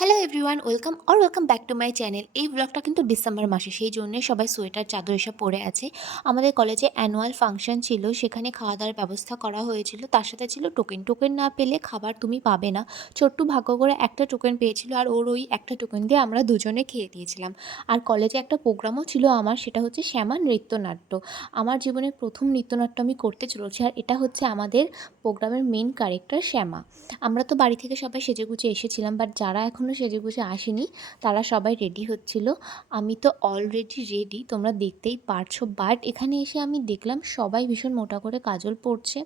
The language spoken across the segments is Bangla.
Hello everyone welcome or welcome back to my channel এই ব্লগটা কিন্তু ডিসেম্বর মাসে, সেই জন্যে সবাই সোয়েটার চাদর এসব পরে আছে। আমাদের কলেজে অ্যানুয়াল ফাংশন ছিল, সেখানে খাওয়া দাওয়ার ব্যবস্থা করা হয়েছিল। তার সাথে ছিল টোকেন টোকেন না পেলে খাবার তুমি পাবে না। ছোট্টু ভাগ্য করে একটা টোকেন পেয়েছিল আর ওর ওই একটা টোকেন দিয়ে আমরা দুজনে খেয়ে দিয়েছিলাম। আর কলেজে একটা প্রোগ্রামও ছিল আমার, সেটা হচ্ছে শ্যামা নৃত্যনাট্য। আমার জীবনের প্রথম নৃত্যনাট্য আমি করতে চলেছি আর এটা হচ্ছে আমাদের প্রোগ্রামের মেন ক্যারেক্টার শ্যামা। আমরা তো বাড়ি থেকে সবাই সেজেগুজে এসেছিলাম বাট যারা এখনও সেজে বসে আসেনি। তারা সবাই রেডি হচ্ছিল। আমি তো অলরেডি রেডি তোমরা দেখতেই পারছ। বাট এখানে এসে আমি দেখলাম সবাই ভীষণ মোটা করে কাজল পড়ছে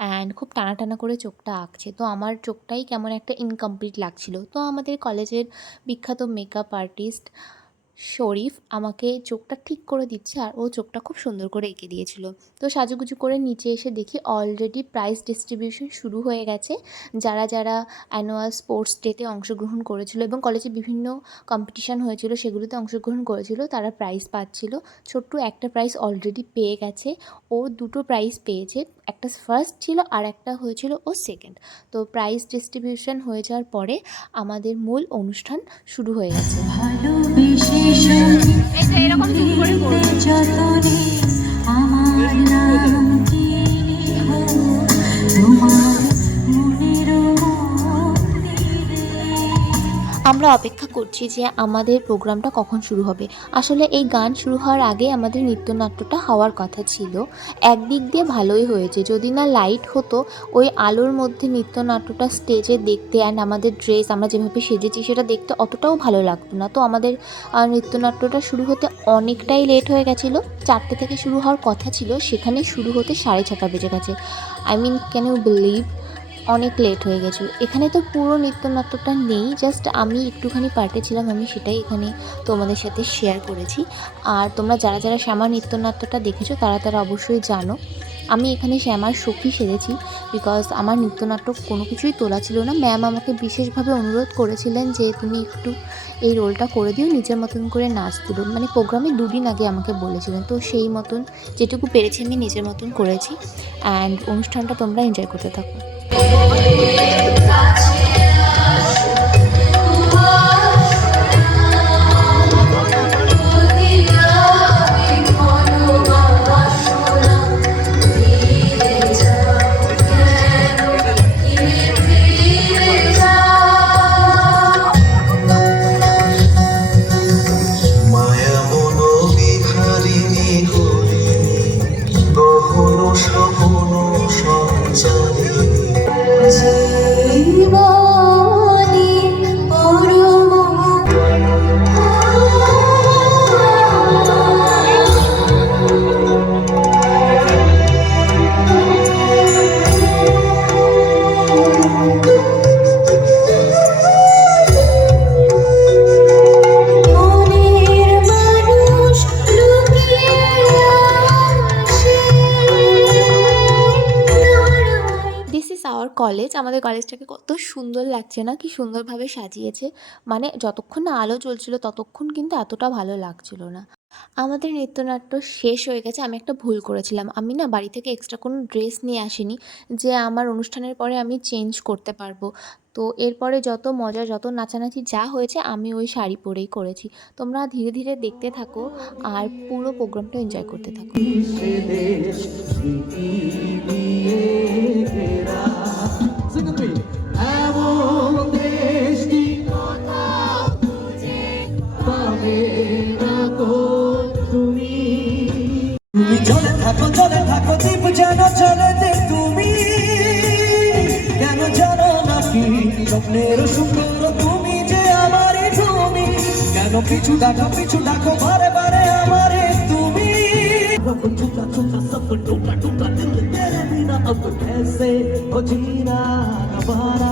অ্যান্ড খুব টানা টানা করে চোখটা আঁকছে। তো আমার চোখটাই কেমন একটা ইনকমপ্লিট লাগছিল। তো আমাদের কলেজের বিখ্যাত মেকআপ আর্টিস্ট শরীফ আমাকে চোখটা ঠিক করে দিচ্ছে আর ও চোখটা খুব সুন্দর করে এঁকে দিয়েছিল। তো সাজুগুজু করে নিচে এসে দেখি অলরেডি প্রাইজ ডিস্ট্রিবিউশন শুরু হয়ে গেছে। যারা যারা অ্যানুয়াল স্পোর্টস ডেতে অংশগ্রহণ করেছিল এবং কলেজে বিভিন্ন কম্পিটিশান হয়েছিল সেগুলোতে অংশগ্রহণ করেছিল, তারা প্রাইজ পাচ্ছিল। ছোট্ট একটা প্রাইজ অলরেডি পেয়ে গেছে। ও দুটো প্রাইজ পেয়েছে। একটা ফার্স্ট ছিল আর একটা হয়েছিল ও সেকেন্ড তো প্রাইজ ডিস্ট্রিবিউশন হয়ে যাওয়ার পরে আমাদের মূল অনুষ্ঠান শুরু হয়ে গেছে। এরকম করে আমরা অপেক্ষা করছি যে আমাদের প্রোগ্রামটা কখন শুরু হবে। আসলে এই গান শুরু হওয়ার আগে আমাদের নৃত্যনাট্যটা হওয়ার কথা ছিল। একদিক দিয়ে ভালোই হয়েছে। যদি না লাইট হতো, ওই আলোর মধ্যে নৃত্যনাট্যটা স্টেজে দেখতে অ্যান্ড আমাদের ড্রেস আমরা যেভাবে সেজেছি, সেটা দেখতে অতটাও ভালো লাগতো না। তো আমাদের নৃত্যনাট্যটা শুরু হতে অনেকটাই লেট হয়ে গেছিল। চারটে থেকে শুরু হওয়ার কথা ছিল। সেখানে শুরু হতে সাড়ে ছটা বেজে গেছে। I mean can you believe অনেক লেট হয়ে গেছিল এখানে তো পুরো নৃত্যনাট্যটা নেই জাস্ট আমি একটুখানি পার্টে ছিলাম, আমি সেটাই এখানে তোমাদের সাথে শেয়ার করেছি। আর তোমরা যারা যারা শ্যামা নৃত্যনাট্যটা দেখেছ, তারা তারা অবশ্যই জানো। আমি এখানে শ্যামার সখী সেজেছি বিকজ আমার নৃত্যনাট্য কোনো কিছুই তোলা ছিল না। ম্যাম আমাকে বিশেষভাবে অনুরোধ করেছিলেন যে তুমি একটু এই রোলটা করে দিও, নিজের মতন করে নাচ তুলো মানে প্রোগ্রামে দুদিন আগে আমাকে বলেছিলেন। তো সেই মতন যেটুকু পেরেছি আমি নিজের মতন করেছি। অ্যান্ড অনুষ্ঠানটা তোমরা এনজয় করতে থাকো। Thank you. কলেজ আমাদের কলেজটাকে কত সুন্দর লাগছে না? কি সুন্দরভাবে সাজিয়েছে। মানে যতক্ষণ না আলো চলছিল ততক্ষণ কিন্তু এতটা ভালো লাগছিল না। আমাদের নৃত্যনাট্য শেষ হয়ে গেছে। আমি একটা ভুল করেছিলাম। আমি না বাড়ি থেকে এক্সট্রা কোনো ড্রেস নিয়ে আসিনি, যে আমার অনুষ্ঠানের পরে আমি চেঞ্জ করতে পারব। তো এরপরে যত মজা, যত নাচানাচি যা হয়েছে, আমি ওই শাড়ি পরেই করেছি। তোমরা ধীরে ধীরে দেখতে থাকো আর পুরো প্রোগ্রামটা এনজয় করতে থাকো। স্বপ্নের সুন্দর তুমি যে আমারে তুমি কেন পিছু ডাকো পিছু ডাকো বারে বারে আমারে তুমি टूटा टूटा सब टूटा टूटा दिल तेरे बिना अब कैसे हो जीना दोबारा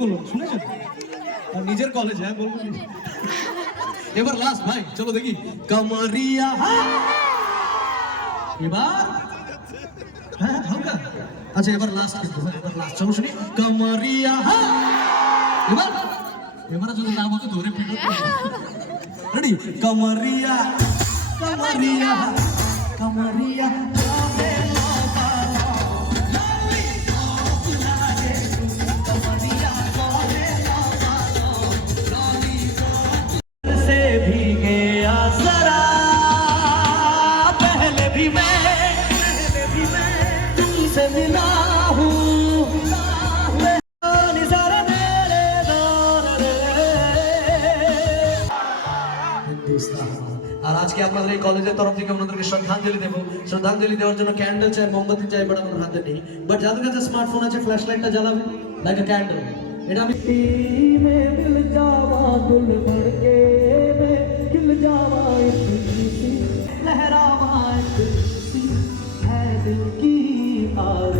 বলব না, শুনেছেন? আর নিজের কলেজ হ্যাঁ বলব না। এবার লাস্ট ভাই চলো দেখি। কামারিয়া হ্যাঁ। এবার? হ্যাঁ হালকা। আচ্ছা এবার লাস্ট হ্যাঁ, এবার লাস্ট চলো শুনি। কামারিয়া হ্যাঁ। এবার? যদি না ধরে রেডি কামারিয়া কামারিয়া কামারিয়া আজকে আপনাদের এই কলেজের তরফ থেকে ওনাদেরকে শ্রদ্ধাঞ্জলি দেবো শ্রদ্ধাঞ্জলি দেওয়ার জন্য ক্যান্ডেল চাই মোমবাতি চাই বাট আমার হাতে নেই বাট যাদের কাছে স্মার্টফোন আছে ফ্ল্যাশ লাইটটা জ্বালাবে লাইক আ ক্যান্ডেল এটা আমি মে মিল যাওয়া দুল ভড়কে মে খিল যাওয়া লহরাওয়া है दिल की आरज़ू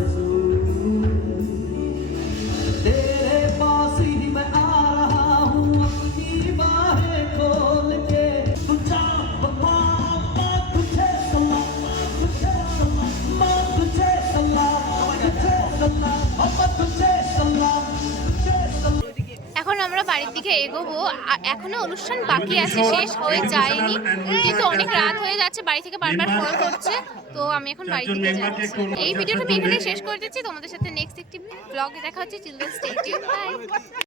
এখনও অনুষ্ঠান বাকি আছে শেষ হয়ে যায়নি। কিন্তু অনেক রাত হয়ে যাচ্ছে বাড়ি থেকে বারবার ফোন করছে। তো আমি এখন বাড়ি থেকে যাচ্ছি। এই ভিডিওটা আমি এখানে শেষ করে দিচ্ছি। তোমাদের সাথে নেক্সট একটি ব্লগে দেখা হচ্ছে। Children stadium by